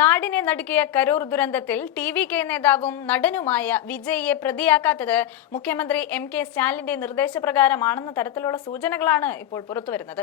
നാടിനെ നടുക്കിയ കരൂർ ദുരന്തത്തിൽ ടി.വി.കെ നേതാവും നടനുമായ വിജയിയെ പ്രതിയാക്കാത്തത് മുഖ്യമന്ത്രി എം.കെ. സ്റ്റാലിന്റെ നിർദ്ദേശപ്രകാരമാണെന്ന തരത്തിലുള്ള സൂചനകളാണ് ഇപ്പോൾ പുറത്തുവരുന്നത്.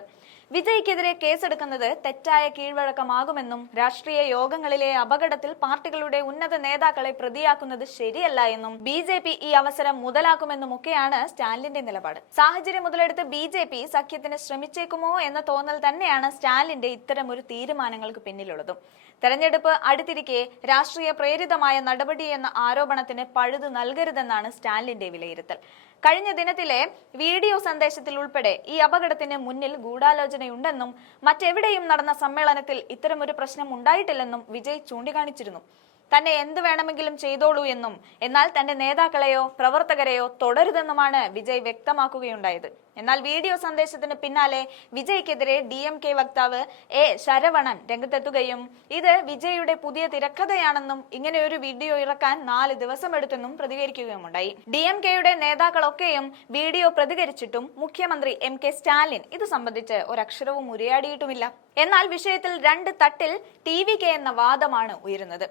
വിജയ്ക്കെതിരെ കേസെടുക്കുന്നത് തെറ്റായ കീഴ്വഴക്കമാകുമെന്നും രാഷ്ട്രീയ യോഗങ്ങളിലെ അപകടത്തിൽ പാർട്ടികളുടെ ഉന്നത നേതാക്കളെ പ്രതിയാക്കുന്നത് ശരിയല്ല എന്നും ബി.ജെ.പി. ഈ അവസരം മുതലാക്കുമെന്നുമൊക്കെയാണ് സ്റ്റാലിന്റെ നിലപാട്. സാഹചര്യം മുതലെടുത്ത് ബി.ജെ.പി. സഖ്യത്തിന് ശ്രമിച്ചേക്കുമോ എന്ന തോന്നൽ തന്നെയാണ് സ്റ്റാലിന്റെ ഇത്തരമൊരു തീരുമാനങ്ങൾക്ക് പിന്നിലുള്ളതും. തെരഞ്ഞെടുപ്പ് അടുത്തിരിക്കെ രാഷ്ട്രീയ പ്രേരിതമായ നടപടി എന്ന ആരോപണത്തിന് പഴുതു നൽകരുതെന്നാണ് സ്റ്റാലിന്റെ വിലയിരുത്തൽ. കഴിഞ്ഞ ദിനത്തിലെ വീഡിയോ സന്ദേശത്തിൽ ഉൾപ്പെടെ ഈ അപകടത്തിന് മുന്നിൽ ഗൂഢാലോചനയുണ്ടെന്നും മറ്റെവിടെയും നടന്ന സമ്മേളനത്തിൽ ഇത്തരമൊരു പ്രശ്നം ഉണ്ടായിട്ടില്ലെന്നും വിജയ് ചൂണ്ടിക്കാണിച്ചിരുന്നു. തന്നെ എന്ത് വേണമെങ്കിലും ചെയ്തോളൂ എന്നും എന്നാൽ തന്റെ നേതാക്കളെയോ പ്രവർത്തകരെയോ തുടരുതെന്നുമാണ് വിജയ് വ്യക്തമാക്കുകയുണ്ടായത്. എന്നാൽ വീഡിയോ സന്ദേശത്തിന് പിന്നാലെ വിജയ്ക്കെതിരെ ഡി.എം.കെ വക്താവ് എ. ശരവണൻ രംഗത്തെത്തുകയും ഇത് വിജയുടെ പുതിയ തിരക്കഥയാണെന്നും ഇങ്ങനെയൊരു വീഡിയോ ഇറക്കാൻ 4 ദിവസമെടുത്തെന്നും പ്രതികരിക്കുകയുമുണ്ടായി. ഡി.എം.കെയുടെ നേതാക്കളൊക്കെയും വീഡിയോ പ്രതികരിച്ചിട്ടും മുഖ്യമന്ത്രി എം.കെ. സ്റ്റാലിൻ ഇത് സംബന്ധിച്ച് ഒരക്ഷരവും ഉരിയാടിയിട്ടുമില്ല. എന്നാൽ വിഷയത്തിൽ 2 തട്ടിൽ ടി.വി.കെ എന്ന വാദമാണ് ഉയരുന്നത്.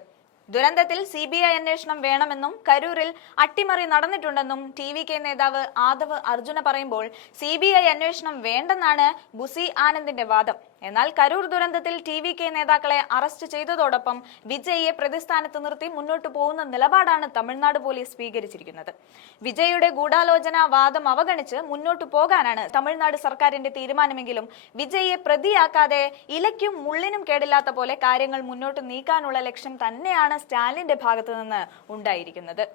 ദുരന്തത്തിൽ CBI അന്വേഷണം വേണമെന്നും കരൂരിൽ അട്ടിമറി നടന്നിട്ടുണ്ടെന്നും ടി.വി.കെ നേതാവ് ആദവ് അർജുന പറയുമ്പോൾ CBI അന്വേഷണം വേണ്ടെന്നാണ് ബുസി ആനന്ദിന്റെ വാദം. എന്നാൽ കരൂർ ദുരന്തത്തിൽ ടി.വി.കെ നേതാക്കളെ അറസ്റ്റ് ചെയ്തതോടൊപ്പം വിജയിയെ പ്രതിസ്ഥാനത്ത് നിർത്തി മുന്നോട്ടു പോകുന്ന നിലപാടാണ് തമിഴ്നാട് പോലീസ് സ്വീകരിച്ചിരിക്കുന്നത്. വിജയുടെ ഗൂഢാലോചന വാദം അവഗണിച്ച് മുന്നോട്ടു പോകാനാണ് തമിഴ്നാട് സർക്കാരിന്റെ തീരുമാനമെങ്കിലും വിജയിയെ പ്രതിയാക്കാതെ ഇലയ്ക്കും മുള്ളിനും കേടില്ലാത്ത പോലെ കാര്യങ്ങൾ മുന്നോട്ട് നീക്കാനുള്ള ലക്ഷ്യം തന്നെയാണ് സ്റ്റാലിന്റെ ഭാഗത്തു നിന്ന് ഉണ്ടായിരിക്കുന്നത്.